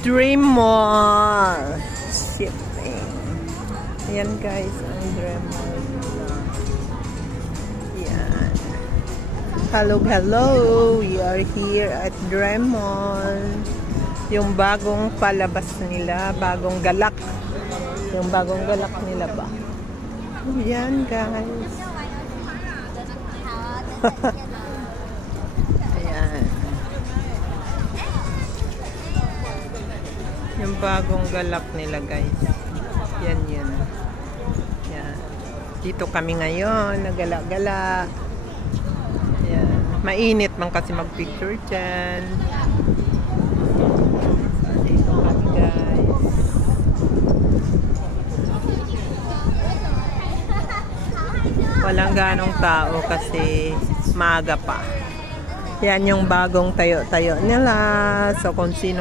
Dream Mall shipping. Ayan guys, ang Dream Mall nila. Yan. Hello. We are here at Dream Mall. Yung bagong palabas nila, bagong galak. Yung bagong galak nila ba? Yan guys. Ayan. Yung bagong galak nila guys. Yan. Yan. Dito kami ngayon, nagala-gala. Yan. Mainit man kasi mag-picture dyan. Dito kami guys. Walang ganong tao kasi maaga pa. Yan yung bagong tayo-tayo nila. So kung sino